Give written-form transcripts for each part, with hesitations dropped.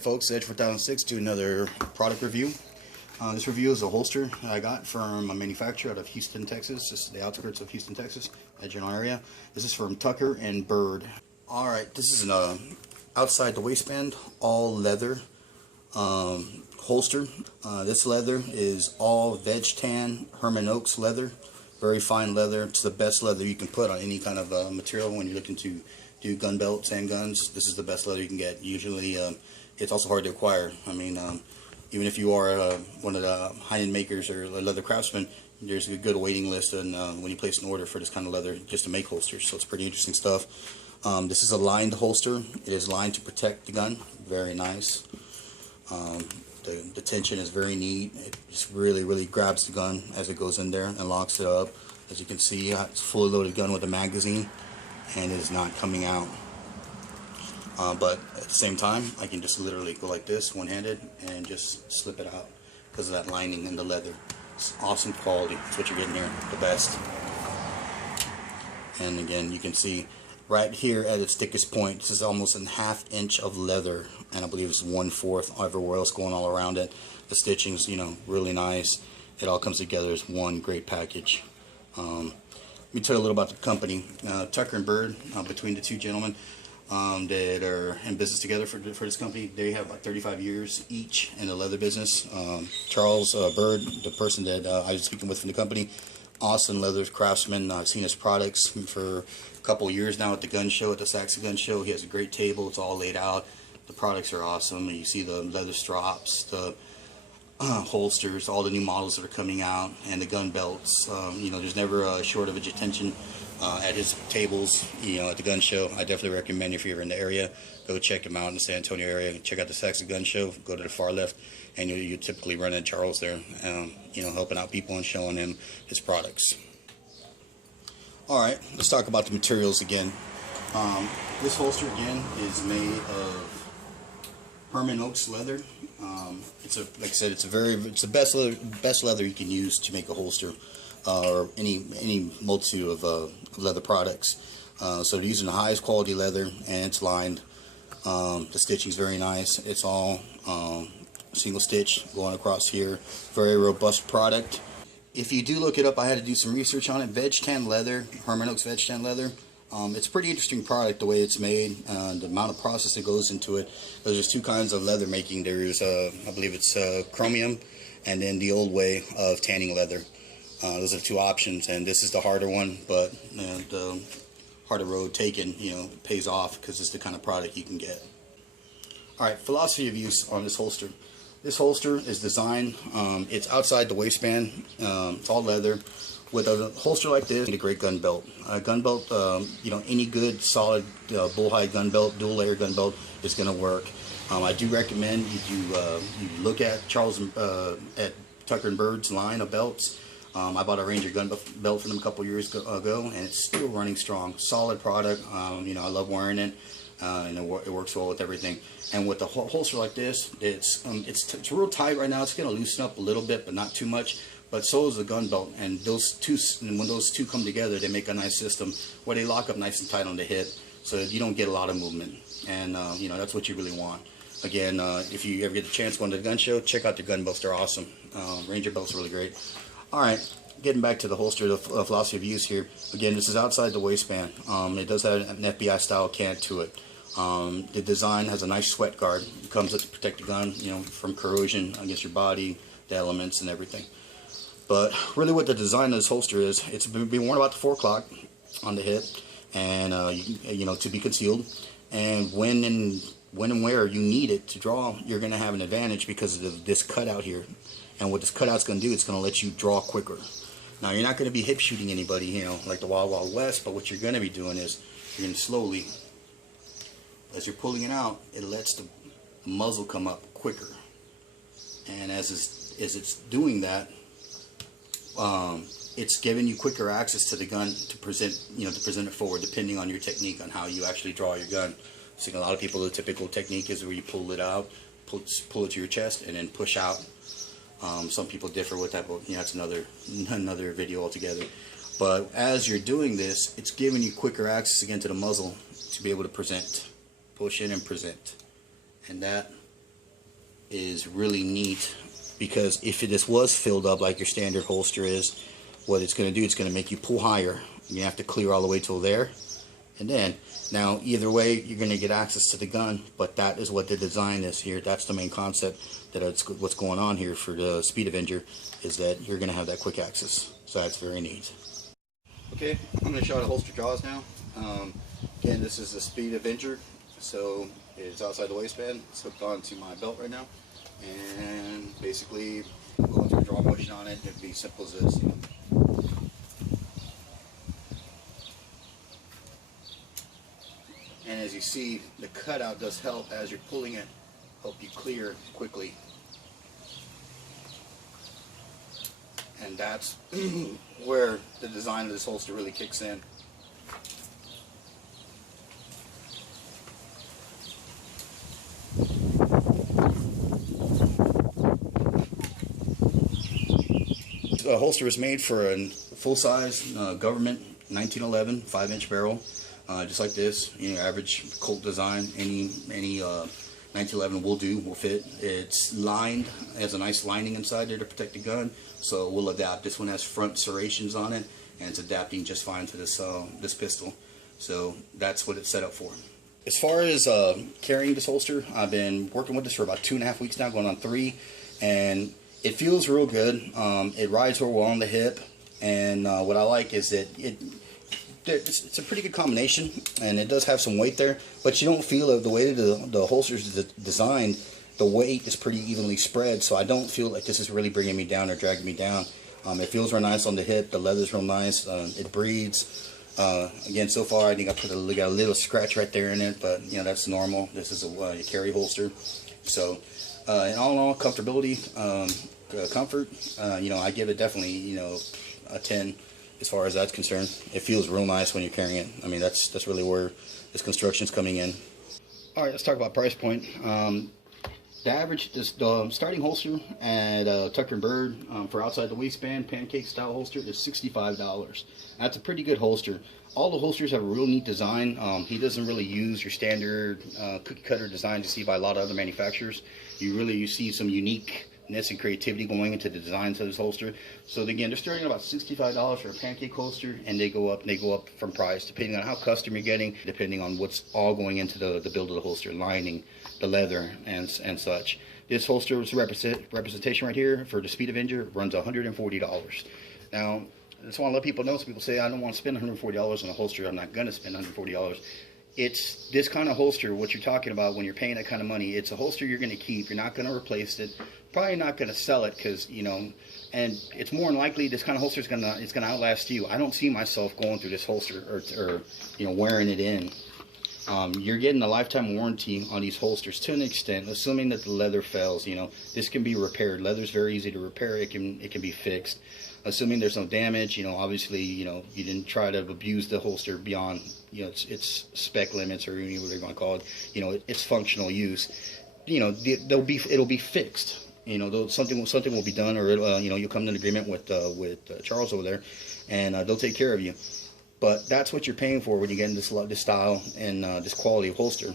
Alright folks, Edge 4006 do another product review. This review is a holster that I got from a manufacturer out of Houston, Texas. This is the outskirts of Houston, Texas, general area. This is from Tucker and Byrd. Alright, this is an outside the waistband, all leather holster. This leather is all veg tan Herman Oaks leather. Very fine leather. It's the best leather you can put on any kind of material when you're looking to do gun belts and guns. This is the best leather you can get. Usually it's also hard to acquire. I mean, even if you are one of the high-end makers or a leather craftsman, there's a good waiting list and when you place an order for this kind of leather just to make holsters. So it's pretty interesting stuff. This is a lined holster. It is lined to protect the gun. Very nice. The tension is very neat. It just really grabs the gun as it goes in there and locks it up. As you can see, it's a fully loaded gun with a magazine, and it is not coming out. But at the same time, I can just literally go like this, one-handed, and just slip it out because of that lining and the leather. It's awesome quality. That's what you're getting here, the best. And again, you can see right here at its thickest point, this is almost a ½ inch of leather, and I believe it's 1/4 everywhere else going all around it. The stitching's, you know, really nice. It all comes together as one great package. Let me tell you a little about the company. Tucker and Byrd, between the two gentlemen that are in business together for this company, they have about 35 years each in the leather business. Charles Byrd, the person that I was speaking with from the company, awesome leather craftsman. I've seen his products for a couple of years now at the gun show, at the Saxon Gun Show. He has a great table. It's all laid out. The products are awesome. You see the leather strops, the holsters, all the new models that are coming out, and the gun belts. You know, there's never a shortage of attention at his tables, you know, at the gun show. I definitely recommend, if you're ever in the area, go check him out in the San Antonio area. Check out the Saxon Gun Show. Go to the far left, and you typically run into Charles there, you know, helping out people and showing them his products. Alright, let's talk about the materials again. This holster again is made of Herman Oaks leather. It's like I said, it's the best leather you can use to make a holster, or any multitude of leather products. So they're using the highest quality leather, and it's lined. The stitching is very nice. It's all single stitch going across here. Very robust product. If you do look it up, I had to do some research on it. Veg tan leather, Herman Oaks veg tan leather. It's a pretty interesting product, the way it's made, the amount of process that goes into it. There's two kinds of leather making. There's, I believe it's chromium, and then the old way of tanning leather. Those are the two options, and this is the harder one, but the harder road taken, you know, pays off because it's the kind of product you can get. Alright, philosophy of use on this holster. This holster is designed, it's outside the waistband, it's all leather. With a holster like this, you need a great gun belt. A gun belt, you know, any good solid bullhide gun belt, dual layer gun belt is going to work. I do recommend you look at Charles at Tucker and Byrd's line of belts. I bought a Avenger gun belt from them a couple years ago, and it's still running strong. Solid product. You know, I love wearing it, and it works well with everything. And with a holster like this, it's real tight right now. It's going to loosen up a little bit, but not too much. But so is the gun belt, and when those two come together, they make a nice system where they lock up nice and tight on the hip, so that you don't get a lot of movement. And you know, that's what you really want. Again, if you ever get the chance going to the gun show, check out their gun belts. They're awesome. Ranger belts are really great. All right, getting back to the holster, the philosophy of use here. Again, this is outside the waistband. It does have an FBI style cant to it. The design has a nice sweat guard. It comes up to protect the gun, you know, from corrosion against your body, the elements, and everything. But really, what the design of this holster is, it's been worn about the 4 o'clock on the hip, and you know, to be concealed. And when and where you need it to draw, you're going to have an advantage because of this cutout here. And what this cutout's going to do, it's going to let you draw quicker. Now, you're not going to be hip shooting anybody, you know, like the Wild Wild West. But what you're going to be doing is, you're going to slowly, as you're pulling it out, it lets the muzzle come up quicker. And as it's doing that, it's giving you quicker access to the gun to present it forward, depending on your technique on how you actually draw your gun. So a lot of people, the typical technique is where you pull it out, pull it to your chest, and then push out. Some people differ with that, but you know, that's another video altogether. But as you're doing this, it's giving you quicker access again to the muzzle to be able to present, push in and present, and that is really neat, because if this was filled up like your standard holster is, what it's going to do, it's going to make you pull higher. You have to clear all the way till there, and then now either way you're going to get access to the gun. But that is what the design is here. That's the main concept, that it's what's going on here for the Speed Avenger, is that you're going to have that quick access. So that's very neat. Okay, I'm going to show how to holster jaws now. Again, this is the Speed Avenger, so it's outside the waistband. It's hooked onto my belt right now, and basically going through a draw motion on it. It'd be simple as this. And as you see, the cutout does help as you're pulling it, help you clear quickly. And that's where the design of this holster really kicks in. The holster was made for a full-size government 1911 5-inch barrel, just like this. You know, average Colt design. Any 1911 will fit. It's lined, has a nice lining inside there to protect the gun, so we'll adapt. This one has front serrations on it, and it's adapting just fine to this this pistol. So that's what it's set up for. As far as carrying this holster, I've been working with this for about 2.5 weeks now, going on 3, and it feels real good. It rides real well on the hip, and what I like is that it's a pretty good combination, and it does have some weight there, but you don't feel it. The way the holster is designed, the weight is pretty evenly spread, so I don't feel like this is really bringing me down or dragging me down. It feels real nice on the hip. The leather's real nice. It breathes. Again, so far I think I got a little scratch right there in it, but you know, that's normal. This is a carry holster. So in all comfortability, comfort, you know, I give it definitely, you know, a 10 as far as that's concerned. It feels real nice when you're carrying it. I mean, that's really where this construction's coming in. All right, let's talk about price point. The average, the starting holster at Tucker & Byrd for outside the waistband pancake style holster is $65. That's a pretty good holster. All the holsters have a real neat design. He doesn't really use your standard cookie cutter design you see by a lot of other manufacturers. You see some uniqueness and creativity going into the designs of this holster. So again, they're starting at about $65 for a pancake holster, and they go up from price depending on how custom you're getting, depending on what's all going into the build of the holster, lining, the leather, and such. This holster was representation right here for the Speed Avenger, runs $140. Now, I just want to let people know, some people say, I don't want to spend $140 on a holster. I'm not going to spend $140. It's this kind of holster, what you're talking about when you're paying that kind of money. It's a holster you're going to keep. You're not going to replace it. Probably not going to sell it, because, you know, and it's more than likely this kind of holster is going to outlast you. I don't see myself going through this holster or you know, wearing it in. You're getting a lifetime warranty on these holsters to an extent, assuming that the leather fails. You know, this can be repaired. Leather's very easy to repair. It can be fixed. Assuming there's no damage, you know, obviously, you know, you didn't try to abuse the holster beyond, you know, its spec limits, or whatever you want to call it. You know, its functional use. You know, it'll be fixed. You know, something will be done, or you know, you'll come to an agreement with Charles over there, and they'll take care of you. But that's what you're paying for when you get in this style and this quality of holster.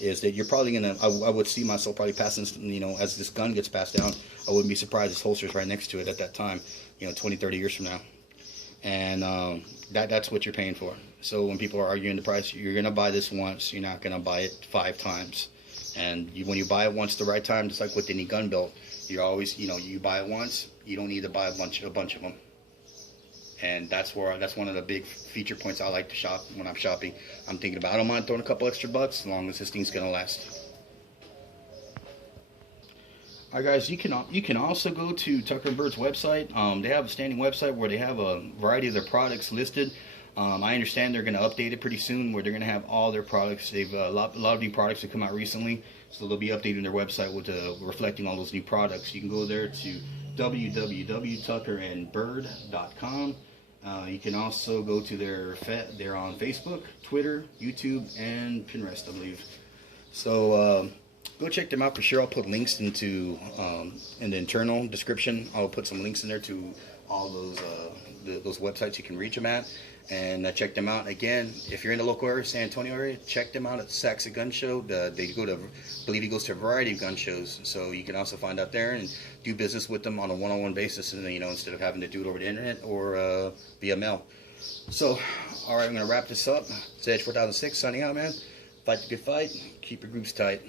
Is that you're probably gonna, I would see myself probably passing, you know, as this gun gets passed down, I wouldn't be surprised this holster's right next to it at that time, you know, 20, 30 years from now. And that's what you're paying for. So when people are arguing the price, you're gonna buy this once, you're not gonna buy it 5 times. And when you buy it once the right time, just like with any gun belt, you're always, you know, you buy it once, you don't need to buy a bunch of them. And that's one of the big feature points I like to shop when I'm shopping. I'm thinking about, I don't mind throwing a couple extra bucks as long as this thing's gonna last. Alright guys, you can also go to Tucker & Byrd's website. They have a standing website where they have a variety of their products listed. I understand they're going to update it pretty soon, where they're going to have all their products. They've a lot of new products that come out recently, so they'll be updating their website with reflecting all those new products. You can go there to www.tuckerandbyrd.com. You can also go to they're on Facebook, Twitter, YouTube, and Pinterest, I believe. So go check them out for sure. I'll put links into in the internal description. I'll put some links in there to all those websites you can reach them at, and check them out. Again, if you're in the local area, San Antonio area, check them out at Saxa Gun Show. They go to, I believe he goes to a variety of gun shows, so you can also find out there and do business with them on a one-on-one basis, and instead of having to do it over the internet or via mail. So, all right, I'm gonna wrap this up. It's Edge 4006 signing out, man. Fight the good fight. Keep your groups tight.